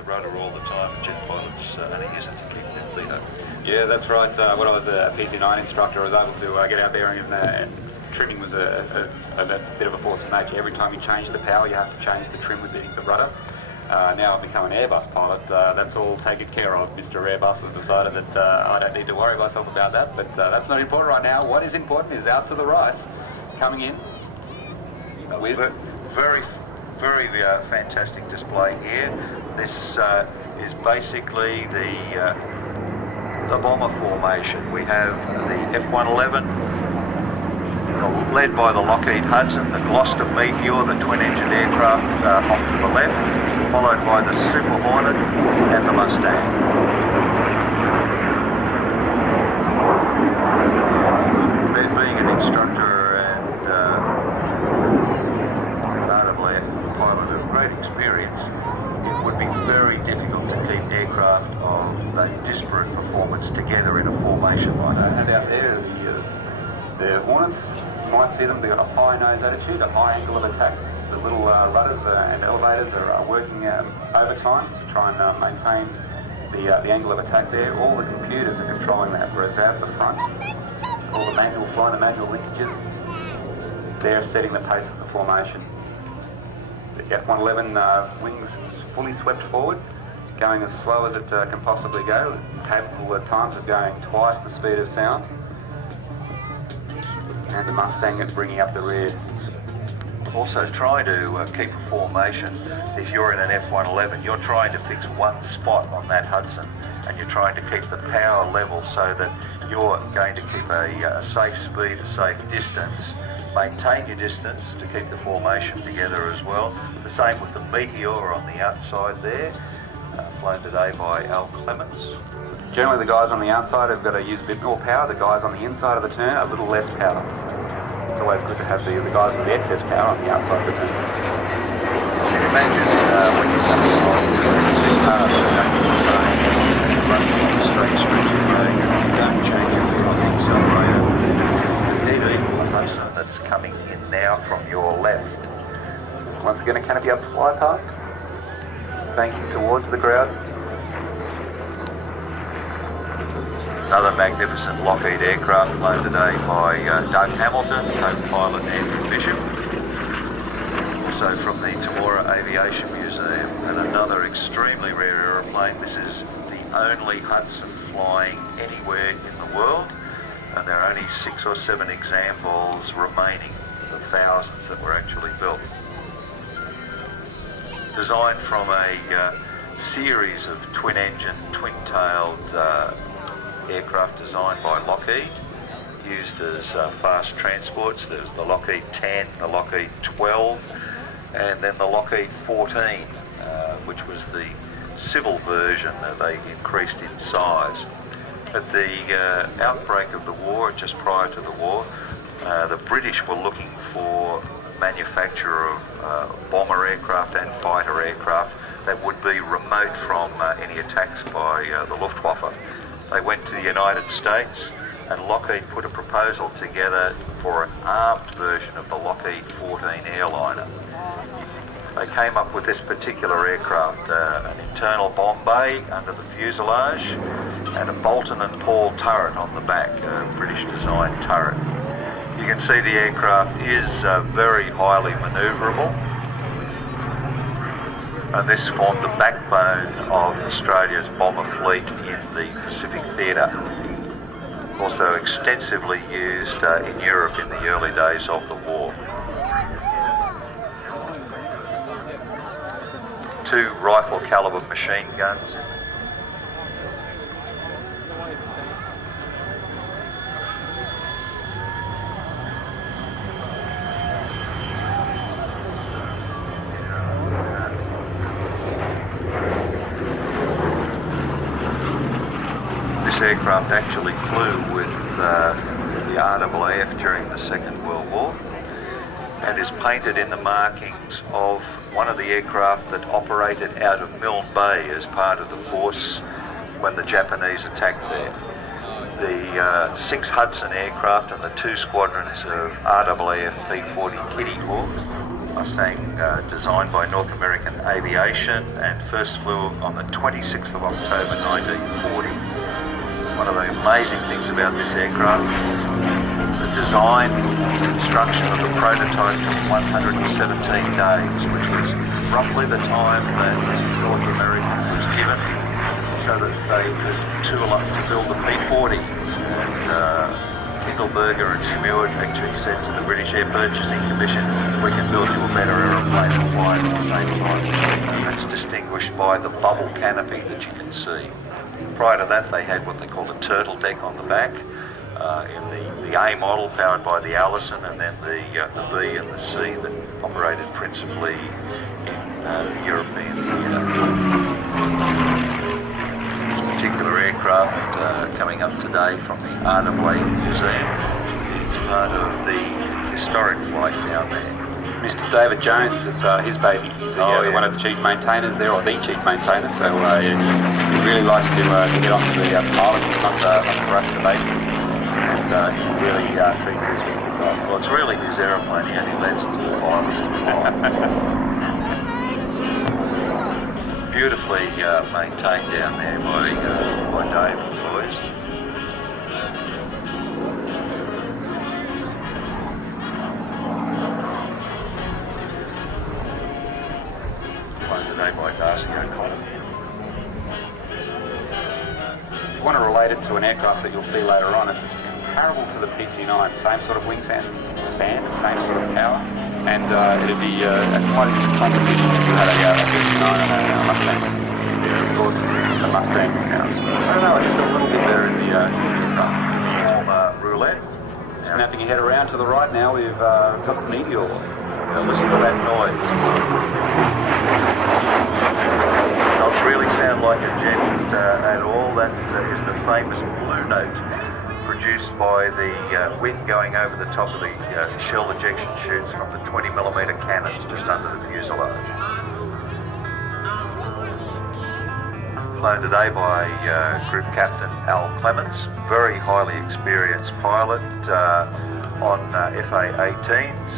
the rudder all the time. Jet pilots only use it to keep their feet up. Yeah, that's right. When I was a PT9 instructor, I was able to get out there, and trimming was a bit of a force of nature. Every time you change the power, you have to change the trim within the rudder. Now I've become an Airbus pilot. That's all taken care of. Mr. Airbus has decided that I don't need to worry myself about that, but that's not important right now. What is important is out to the right, coming in with a very fantastic display here. This is basically the bomber formation. We have the F-111 led by the Lockheed Hudson, the Gloster Meteor, the twin-engined aircraft off to the left, followed by the Super Hornet and the Mustang. Ben, being an instructor and undoubtedly a pilot of great experience, it would be very difficult to keep aircraft of a disparate performance together in a formation like that. And out there, the Hornets, you might see them, they've got a high nose attitude, a high angle of attack. The little rudders and elevators are working overtime to try and maintain the angle of attack there. All the computers are controlling that, whereas out the front, all the manual flying, the manual linkages, they're setting the pace of the formation. The F-111 wings fully swept forward, going as slow as it can possibly go, capable at times of going twice the speed of sound. And the Mustang is bringing up the rear. Also try to keep a formation. If you're in an F-111, you're trying to fix one spot on that Hudson, and you're trying to keep the power level so that you're going to keep a safe speed, a safe distance, maintain your distance to keep the formation together as well. The same with the Meteor on the outside there, flown today by Al Clements. Generally the guys on the outside have got to use a bit more power, the guys on the inside of the turn a little less power. It's always good to have the guys with the excess power on the outside of the turn. You can imagine when you're coming along two cars exactly the same, rushing on the straight stretch of road, you don't change your foot on the accelerator. Dead equal the Hudson that's coming in now from your left. Once again, a canopy up to fly past, banking towards the crowd. Another magnificent Lockheed aircraft flown today by Doug Hamilton, co-pilot Andrew Bishop. Also from the Temora Aviation Museum, and another extremely rare aeroplane. This is the only Hudson flying anywhere in the world, and there are only 6 or 7 examples remaining, the thousands that were actually built. Designed from a series of twin-engine, twin-tailed aircraft designed by Lockheed, used as fast transports. There's the Lockheed 10, the Lockheed 12, and then the Lockheed 14, which was the civil version. They increased in size. At the outbreak of the war, just prior to the war, the British were looking for manufacture of bomber aircraft and fighter aircraft that would be remote from any attacks by the Luftwaffe. They went to the United States, and Lockheed put a proposal together for an armed version of the Lockheed 14 airliner. They came up with this particular aircraft, an internal bomb bay under the fuselage and a Bolton and Paul turret on the back, a British designed turret. You can see the aircraft is very highly manoeuvrable, and this formed the backbone of Australia's bomber fleet in the Pacific Theatre. Also extensively used in Europe in the early days of the war. 2 rifle caliber machine guns. This aircraft actually flew with the RAAF during the Second World War, and is painted in the markings of one of the aircraft that operated out of Milne Bay as part of the force when the Japanese attacked there. The 6 Hudson aircraft and the 2 squadrons of RAAF P-40 Kitty Hawks Mustang designed by North American Aviation and first flew on the 26th of October 1940. One of the amazing things about this aircraft, the design and construction of the prototype took 117 days, which was roughly the time that North America was given so that they could tool up to build the P-40. And Kindleberger and Schmuert actually said to the British Air Purchasing Commission, we can build you a better aeroplane and fly it at the same time. And that's distinguished by the bubble canopy that you can see. Prior to that, they had what they called a turtle deck on the back. In the A model powered by the Allison, and then the B and the C that operated principally in the European theatre. This particular aircraft coming up today from the RAAF Museum is part of the historic flight down there. Mr. David Jones, it's his baby. He's one of the chief maintainers there, or the chief maintainer, so he really likes to get onto the pilots on the rest of the baby. And he really treats this with well. Well, it's really his aeroplane. He only lets it to the pilots to fly. Beautifully maintained down there by Dave and the boys. Flown today by Darcy O'Connor. If you want to relate it to an aircraft that you'll see later on, it's comparable to the PC-9, same sort of wingspan and same sort of power, and it'd be quite a competition if you had a PC-9 and a Mustang. Yeah, of course, the Mustang sounds, I don't know, just a little bit there in the aircraft. Roulette. Snapping your head around to the right now, we've got the Meteor. Now listen to that noise. Not really sound like a jet at all. That is the famous blue note produced by the wind going over the top of the shell ejection chutes from the 20mm cannons just under the fuselage. Flown today by Group Captain Al Clements, very highly experienced pilot on F.A.-18s.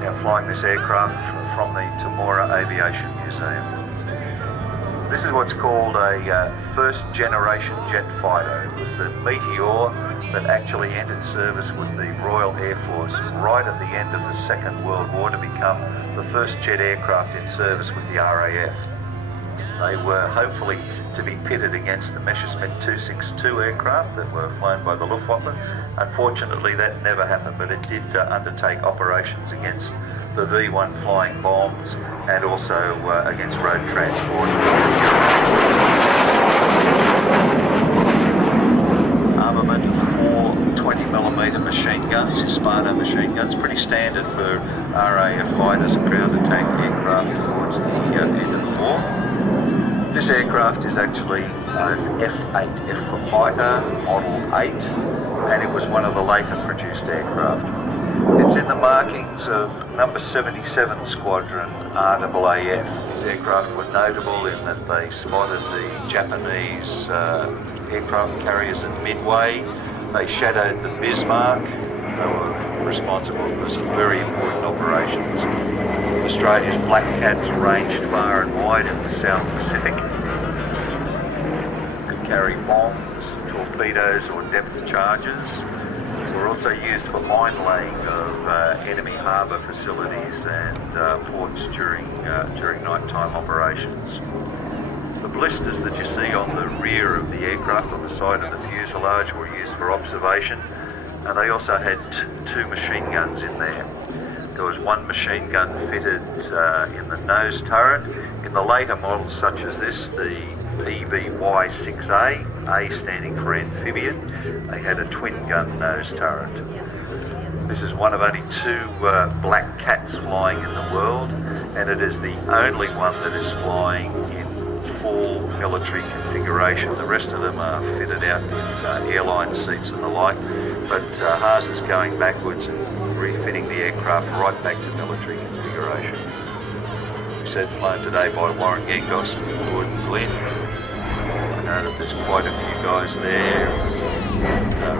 Now flying this aircraft from the Temora Aviation Museum. This is what's called a first-generation jet fighter. It was the Meteor that actually entered service with the Royal Air Force right at the end of the Second World War to become the first jet aircraft in service with the RAAF. They were hopefully to be pitted against the Messerschmitt 262 aircraft that were flown by the Luftwaffe. Unfortunately, that never happened, but it did undertake operations against the V-1 flying bombs and also against road transport. Armament of 4 20mm machine guns, Hispano machine guns, pretty standard for RAAF fighters and ground attack aircraft towards the end of the war. This aircraft is actually an F.8, F for fighter, model 8, and it was one of the later produced aircraft. It's in the markings of number 77 Squadron RAAF. These aircraft were notable in that they spotted the Japanese aircraft carriers at Midway. They shadowed the Bismarck. They were responsible for some very important operations. Australia's Black Cats ranged far and wide in the South Pacific. Could carry bombs, torpedoes or depth charges. Were also used for mine laying of enemy harbour facilities and ports during nighttime operations. The blisters that you see on the rear of the aircraft on the side of the fuselage were used for observation, and they also had 2 machine guns in there. There was 1 machine gun fitted in the nose turret. In the later models such as this, the PBY-6A, A standing for amphibian, they had a twin gun nose turret. This is one of only 2 Black Cats flying in the world, and it is the only one that is flying in full military configuration. The rest of them are fitted out with airline seats and the like, but Haas is going backwards and refitting the aircraft right back to military configuration. We said flown today by Warren Gengos and Gordon Glenn. I know that there's quite a few guys there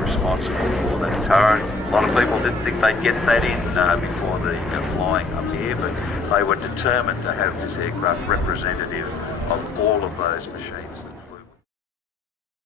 responsible for that turret. A lot of people didn't think they'd get that in before the flying up here, but they were determined to have this aircraft representative of all of those machines.